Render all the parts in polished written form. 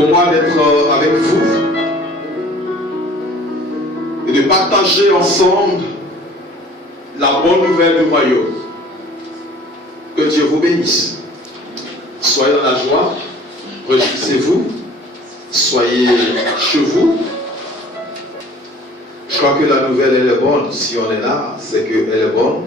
pour moi d'être avec vous et de partager ensemble la bonne nouvelle du royaume. Que Dieu vous bénisse. Soyez dans la joie, réjouissez-vous, soyez chez vous. Je crois que la nouvelle elle est bonne. Si on est là, c'est qu'elle est bonne.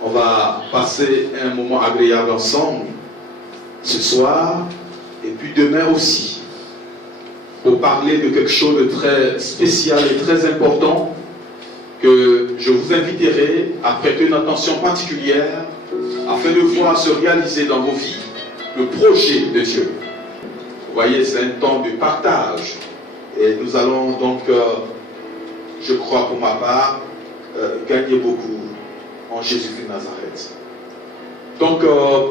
On va passer un moment agréable ensemble ce soir et puis demain aussi pour parler de quelque chose de très spécial et très important que je vous inviterai à prêter une attention particulière afin de voir se réaliser dans vos vies le projet de Dieu. Vous voyez, c'est un temps de partage et nous allons donc, je crois pour ma part, gagner beaucoup en Jésus-Christ de Nazareth. Donc,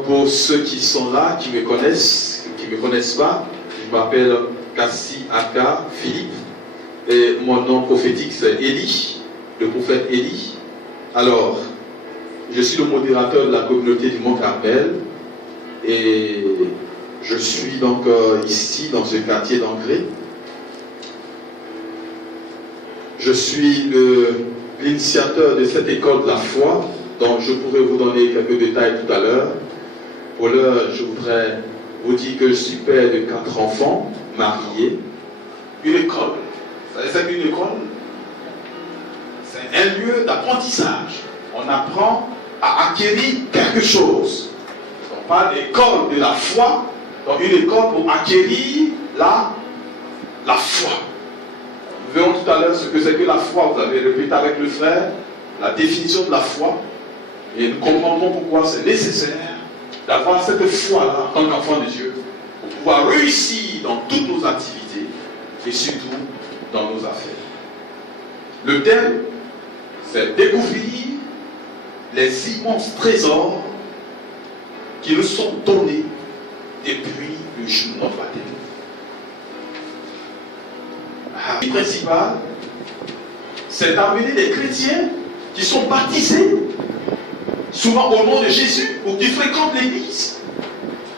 pour ceux qui sont là, qui me connaissent, qui ne me connaissent pas, je m'appelle Kassi Aka Philippe et mon nom prophétique c'est Élie, le prophète Élie. Alors, je suis le modérateur de la communauté du Mont Carmel et je suis donc ici dans ce quartier d'Angré. Je suis l'initiateur de cette école de la foi, dont je pourrais vous donner quelques détails tout à l'heure. Pour l'heure, je voudrais vous dire que je suis père de 4 enfants, mariés. Une école. Vous savez c'est qu'une école? C'est un lieu d'apprentissage. On apprend à acquérir quelque chose. On parle d'école de la foi, donc une école pour acquérir la foi. Nous verrons tout à l'heure ce que c'est que la foi. Vous avez répété avec le frère la définition de la foi. Et nous comprendrons pourquoi c'est nécessaire d'avoir cette foi-là en tant qu'enfant de Dieu pour pouvoir réussir dans toutes nos activités et surtout dans nos affaires. Le thème, c'est découvrir les immenses trésors qui nous sont donnés depuis le jour de notre baptême. Le principal, c'est d'amener des chrétiens qui sont baptisés, souvent au nom de Jésus, ou qui fréquentent l'église,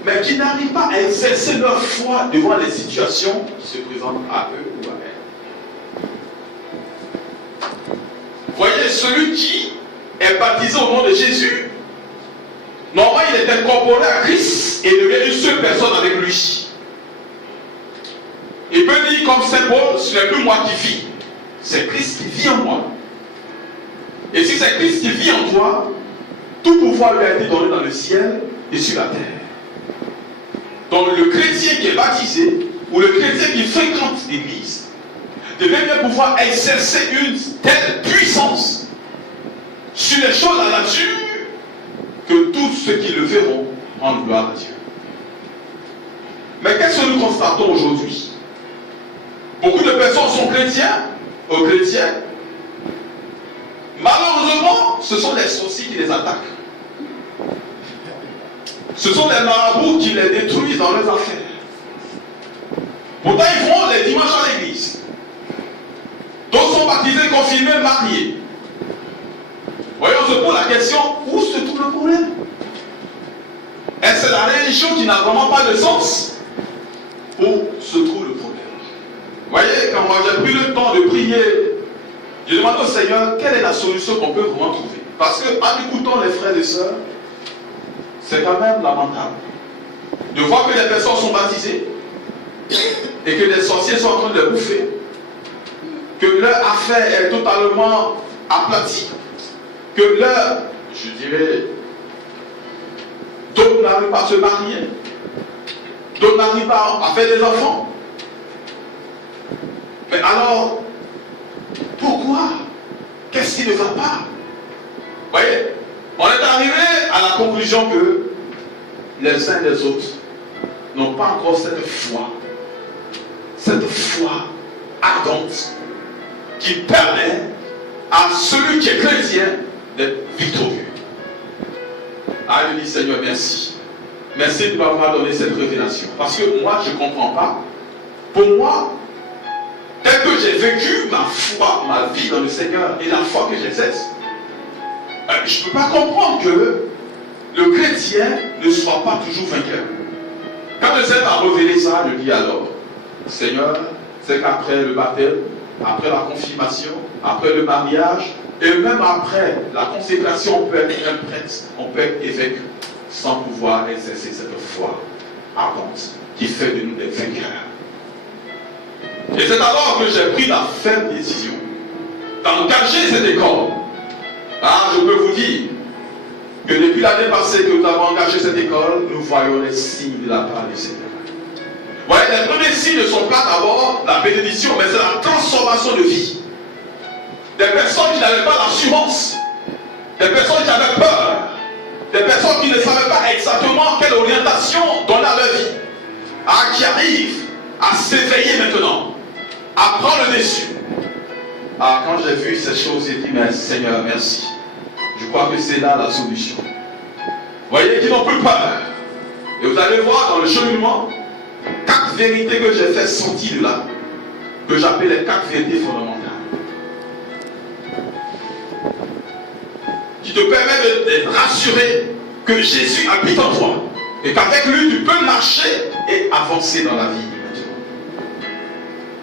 mais qui n'arrivent pas à exercer leur foi devant les situations qui se présentent à eux ou à elles. Voyez, celui qui est baptisé au nom de Jésus, normalement il est incorporé à Christ et devient une seule personne avec lui. Il peut dire comme Saint Paul, ce n'est plus moi qui vis, c'est Christ qui vit en moi. Et si c'est Christ qui vit en toi, tout pouvoir lui a été donné dans le ciel et sur la terre. Donc le chrétien qui est baptisé, ou le chrétien qui fréquente l'église, devait bien pouvoir exercer une telle puissance sur les choses de la nature que tous ceux qui le verront rendent gloire à Dieu. Mais qu'est-ce que nous constatons aujourd'hui? Beaucoup de personnes sont chrétiens, malheureusement, ce sont les sorciers qui les attaquent. Ce sont les marabouts qui les détruisent dans leurs affaires. Pourtant, ils vont les dimanches à l'église. D'autres sont baptisés, confirmés, mariés. Voyons, on se pose la question, où se trouve le problème? Est-ce que c'est la religion qui n'a vraiment pas de sens? Où se trouve le problème? Vous voyez, quand moi j'ai pris le temps de prier, je demande au Seigneur quelle est la solution qu'on peut vraiment trouver. Parce qu'en écoutant les frères et sœurs, c'est quand même lamentable de voir que les personnes sont baptisées et que les sorciers sont en train de les bouffer, que leur affaire est totalement aplatie, que leur, je dirais, d'autres n'arrivent pas à se marier, d'autres n'arrivent pas à faire des enfants. Mais alors, pourquoi? Qu'est-ce qui ne va pas? Vous voyez, on est arrivé à la conclusion que les uns et les autres n'ont pas encore cette foi ardente qui permet à celui qui est chrétien d'être victorieux. Ah, je dis Seigneur, merci. Merci de m'avoir donné cette révélation. Parce que moi, je ne comprends pas. Pour moi, tel que j'ai vécu ma foi, ma vie dans le Seigneur et la foi que j'exerce, je ne peux pas comprendre que le chrétien ne soit pas toujours vainqueur. Quand le Seigneur a révélé ça, je dis alors, Seigneur, c'est qu'après le baptême, après la confirmation, après le mariage, et même après la consécration, on peut être un prêtre, on peut être évêque, sans pouvoir exercer cette foi ardente qui fait de nous des vainqueurs. Et c'est alors que j'ai pris la ferme décision d'engager cette école. Ah, je peux vous dire que depuis l'année passée que nous avons engagé cette école, nous voyons les signes de la part du Seigneur. Vous voyez, les premiers signes ne sont pas d'abord la bénédiction, mais c'est la transformation de vie. Des personnes qui n'avaient pas l'assurance, des personnes qui avaient peur, des personnes qui ne savaient pas exactement quelle orientation donner à leur vie, qui arrivent à s'éveiller maintenant, à prendre le dessus. Quand j'ai vu ces choses, j'ai dit, mais Seigneur, merci. Je crois que c'est là la solution. Vous voyez, qui n'ont plus peur. Et vous allez voir dans le cheminement, 4 vérités que j'ai fait sortir de là, que j'appelle les 4 vérités fondamentales. Qui te permettent de rassurer que Jésus habite en toi. Et qu'avec lui, tu peux marcher et avancer dans la vie maintenant.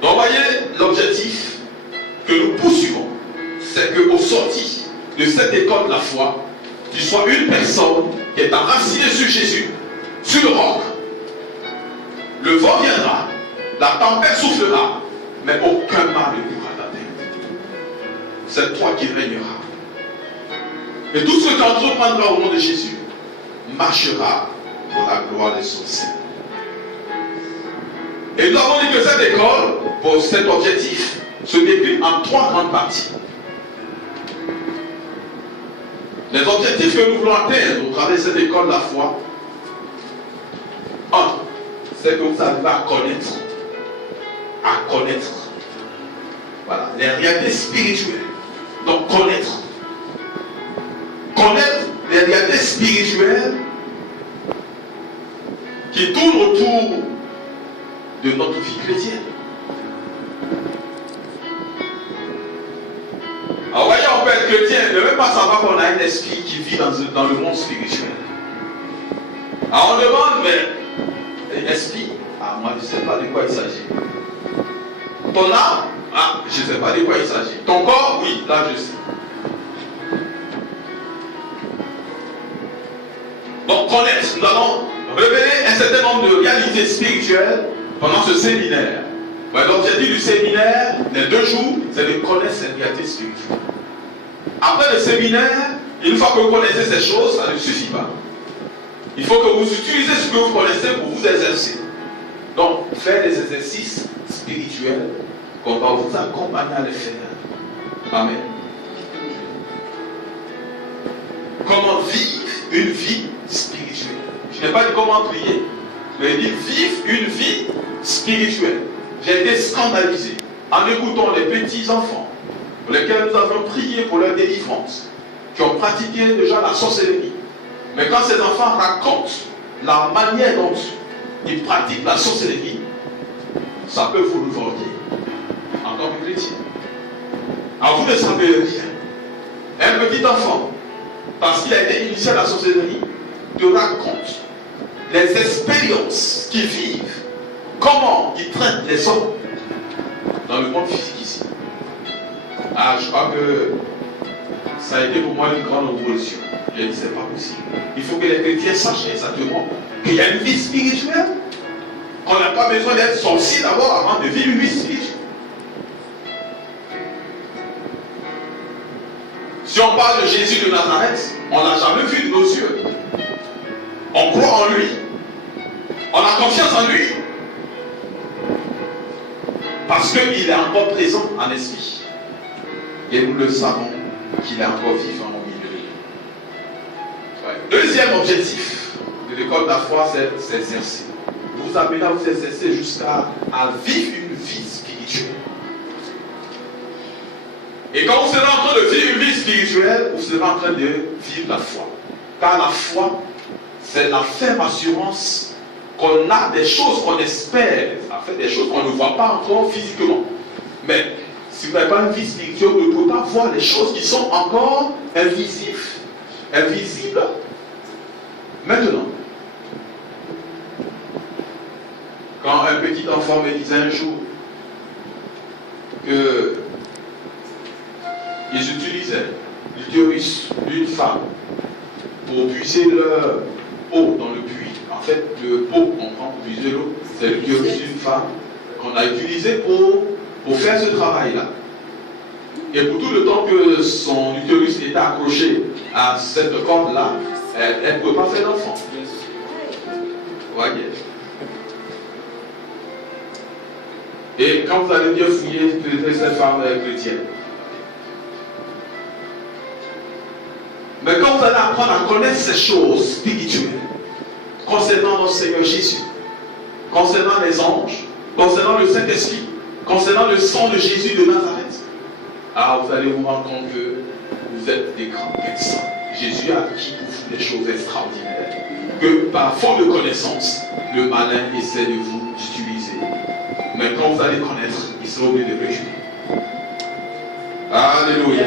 Donc, voyez, l'objectif que nous poursuivons, c'est qu'au sorti de cette école de la foi, tu sois une personne qui est enracinée sur Jésus, sur le roc. Le vent viendra, la tempête soufflera, mais aucun mal ne pourra t'atteindre. C'est toi qui régneras. Et tout ce que tu entreprendras au nom de Jésus marchera pour la gloire de son Seigneur. Et nous avons dit que cette école, pour cet objectif, se décline en 3 grandes parties. Les objectifs que nous voulons atteindre au travers de cette école de la foi, 1, c'est que vous arrivez à connaître. Voilà, les réalités spirituelles. Donc connaître les réalités spirituelles qui tournent autour de notre vie chrétienne. Alors voyez, on peut être chrétien et ne même pas savoir qu'on a un esprit qui vit dans le monde spirituel. Alors on demande, mais esprit, moi je ne sais pas de quoi il s'agit. Ton âme, je ne sais pas de quoi il s'agit. Ton corps, oui, là je sais. Donc connaître, nous allons révéler un certain nombre de réalités spirituelles pendant ce séminaire. L'objectif du séminaire, les 2 jours, c'est de connaître ces réalités spirituelles. Après le séminaire, une fois que vous connaissez ces choses, ça ne suffit pas. Il faut que vous utilisez ce que vous connaissez pour vous exercer. Donc, faire des exercices spirituels qu'on va vous accompagner à les faire. Amen. Comment vivre une vie spirituelle. Je n'ai pas dit comment prier, mais il dit vivre une vie spirituelle. J'ai été scandalisé en écoutant les petits enfants pour lesquels nous avons prié pour leur délivrance, qui ont pratiqué déjà la sorcellerie. Mais quand ces enfants racontent la manière dont ils pratiquent la sorcellerie, ça peut vous révolter en tant que chrétien. Alors vous ne savez rien. Un petit enfant, parce qu'il a été initié à la sorcellerie, te raconte les expériences qu'ils vivent, comment ils traitent les hommes dans le monde physique ici. Je crois que ça a été pour moi une grande révolution. J'ai dit, c'est pas possible. Il faut que les chrétiens sachent exactement qu'il y a une vie spirituelle, qu'on n'a pas besoin d'être sorcier d'abord avant de vivre une vie spirituelle. Si on parle de Jésus de Nazareth, on ne l'a jamais vu de nos yeux. On croit en lui. On a confiance en lui. Parce qu'il est encore présent en esprit. Et nous le savons qu'il est encore vivant au milieu de nous. Deuxième objectif de l'école de la foi, c'est s'exercer. Vous amenez à vous exercer jusqu'à vivre une vie spirituelle. Et quand vous serez en train de vivre une vie spirituelle, vous serez en train de vivre la foi. Car la foi, c'est la ferme assurance qu'on a des choses qu'on espère, en fait des choses qu'on ne voit pas encore physiquement. Mais si vous n'avez pas une vie spirituelle, vous ne pouvez pas voir les choses qui sont encore invisibles. Maintenant, petit enfant me disait un jour que ils utilisaient l'utérus d'une femme pour puiser leur eau dans le puits. En fait, le pot qu'on prend pour puiser l'eau, c'est l'utérus d'une femme qu'on a utilisé pour faire ce travail-là. Et pour tout le temps que son utérus était accroché à cette corde-là, elle ne pouvait pas faire d'enfant. Vous voyez? Et quand vous allez bien fouiller, cette femme chrétienne. Mais quand vous allez apprendre à connaître ces choses spirituelles, concernant notre Seigneur Jésus, concernant les anges, concernant le Saint-Esprit, concernant le sang de Jésus de Nazareth, alors vous allez vous rendre compte que vous êtes des grands médecins. Jésus a acquis pour vous des choses extraordinaires, que par faute de connaissance, le malin essaie de vous utiliser. Mais quand vous allez connaître, il sera obligé de réjouir. Alléluia.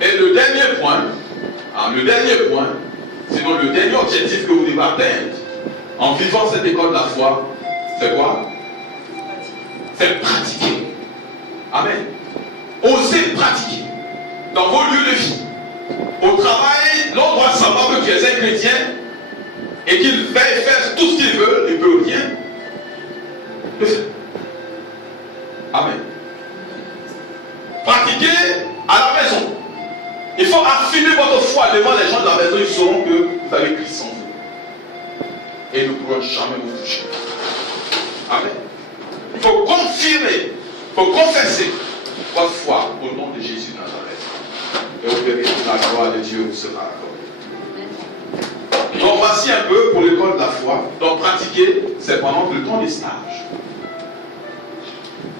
Et le dernier point, sinon le dernier objectif que vous devez atteindre en vivant cette école de la foi, c'est quoi? C'est pratiquer. Amen. Osez pratiquer dans vos lieux de vie. Au travail, l'on doit savoir que tu es un chrétien et qu'il veuille faire tout ce qu'il veut, il ne peut rien le faire. Amen. Pratiquez à la maison. Il faut affirmer votre foi devant les gens de la maison, ils sauront que vous avez Christ en vous. Et ils ne pourront jamais vous toucher. Amen. Il faut confirmer, il faut confesser votre foi au nom de Jésus de Nazareth. Et vous verrez que la gloire de Dieu vous sera accordée. Donc voici un peu pour l'école de la foi. Donc pratiquer, c'est pendant le temps des stages.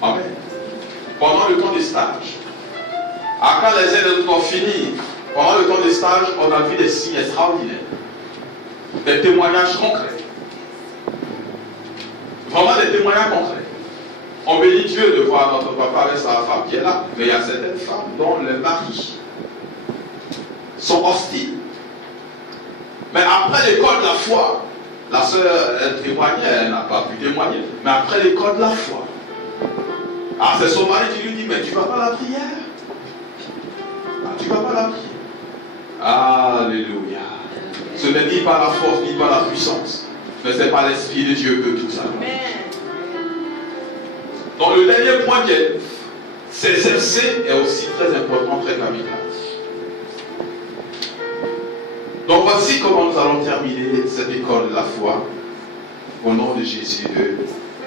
Amen. Pendant le temps des stages. Quand les aides ont fini, pendant le temps des stages, on a vu des signes extraordinaires. Des témoignages concrets. Vraiment des témoignages concrets. On bénit Dieu de voir notre papa avec sa femme qui est là. Mais il y a certaines femmes dont les maris sont hostiles. Mais après l'école de la foi, la sœur, elle témoignait, elle n'a pas pu témoigner. Mais après l'école de la foi, c'est son mari qui lui dit, mais tu ne vas pas à la prière? Tu ne vas pas la prier. Alléluia. Ce n'est ni par la force, ni par la puissance, mais c'est par l'Esprit de Dieu que tout ça. Donc le dernier point qui est s'exercer est aussi très important, très capital. Donc voici comment nous allons terminer cette école de la foi au nom de Jésus de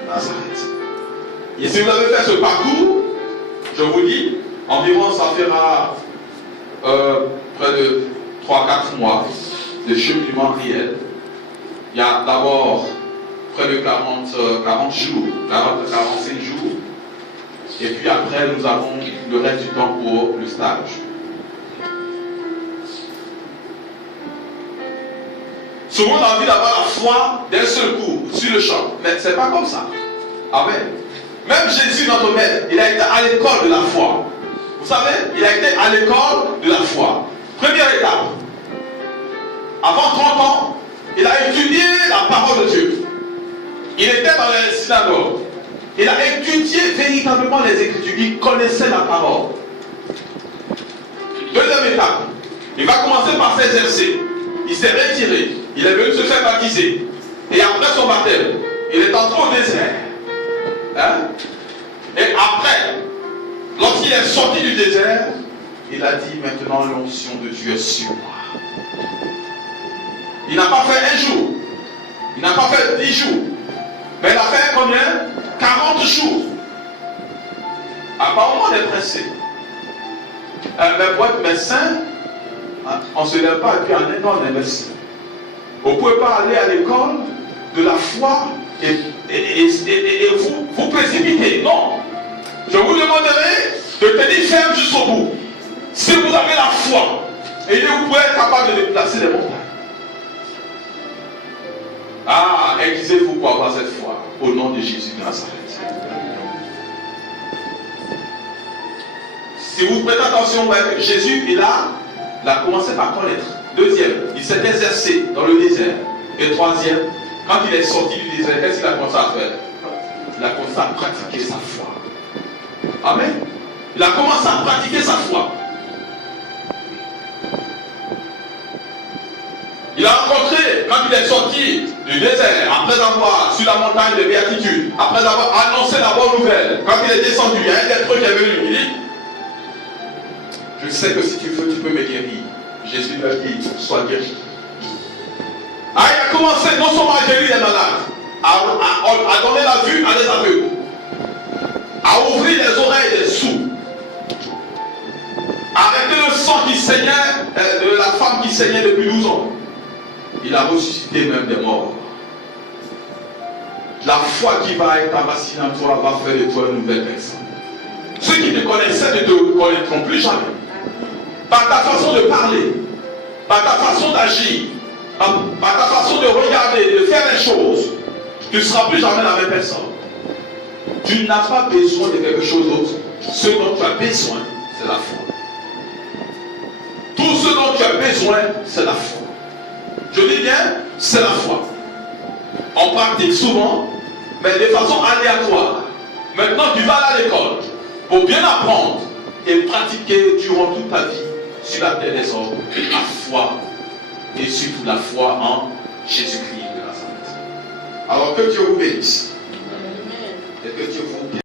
Nazareth. Et si vous avez fait ce parcours, je vous dis, environ ça fera près de 3-4 mois de cheminement réel. Il y a d'abord près de 40 jours, 45 jours. Et puis après, nous avons le reste du temps pour le stage. Souvent, on a envie d'avoir la foi d'un seul coup, sur le champ. Mais ce n'est pas comme ça. Amen. Même Jésus, notre maître, il a été à l'école de la foi. Vous savez, il a été à l'école de la foi. Première étape. Avant 30 ans, il a étudié la parole de Dieu. Il était dans les synagogues. Il a étudié véritablement les Écritures. Il connaissait la parole. Deuxième étape. Il va commencer par s'exercer. Il s'est retiré. Il est venu se faire baptiser. Et après son baptême, il est entré au désert. Et après, lorsqu'il est sorti du désert, il a dit maintenant l'onction de Dieu est sur moi. Il n'a pas fait un jour. Il n'a pas fait 10 jours. Mais il a fait combien? 40 jours. Apparemment, on est pressé. Mais pour être médecin, on ne se lève pas et puis en un temps, on est médecin. Vous ne pouvez pas aller à l'école de la foi et vous précipiter. Non. Je vous demanderai de tenir ferme jusqu'au bout. Si vous avez la foi, et vous pouvez être capable de déplacer les montagnes. Aiguisez-vous pour avoir cette foi au nom de Jésus de Nazareth. Si vous prêtez attention, Jésus, il a commencé par connaître. Deuxième, il s'est exercé dans le désert. Et troisième, quand il est sorti du désert, qu'est-ce qu'il a commencé à faire? Il a commencé à pratiquer sa foi. Amen. Il a commencé à pratiquer sa foi. Il a rencontré, quand il est sorti du désert, après avoir sur la montagne de béatitude, après avoir annoncé la bonne nouvelle, quand il est descendu, il y a un être qui est venu, il dit, je sais que si tu veux, tu peux me guérir. Jésus lui a dit, sois guéri. Ah, il a commencé non seulement à guérir les malades, à donner la vue à des aveugles, à ouvrir les oreilles des sourds, à arrêter le sang qui saignait de la femme qui saignait depuis 12 ans. Il a ressuscité même des morts. La foi qui va être enracinée en toi va faire de toi une nouvelle personne. Ceux qui te connaissaient ne te connaîtront plus jamais. Par ta façon de parler, par ta façon d'agir, par ta façon de regarder, de faire les choses, tu ne seras plus jamais la même personne. Tu n'as pas besoin de quelque chose d'autre. Ce dont tu as besoin, c'est la foi. Tout ce dont tu as besoin, c'est la foi. Je dis bien, c'est la foi. On pratique souvent, mais de façon aléatoire. Maintenant, tu vas à l'école pour bien apprendre et pratiquer durant toute ta vie sur la terre des hommes la foi et surtout la foi en Jésus-Christ de Nazareth. Alors que Dieu vous bénisse et que Dieu vous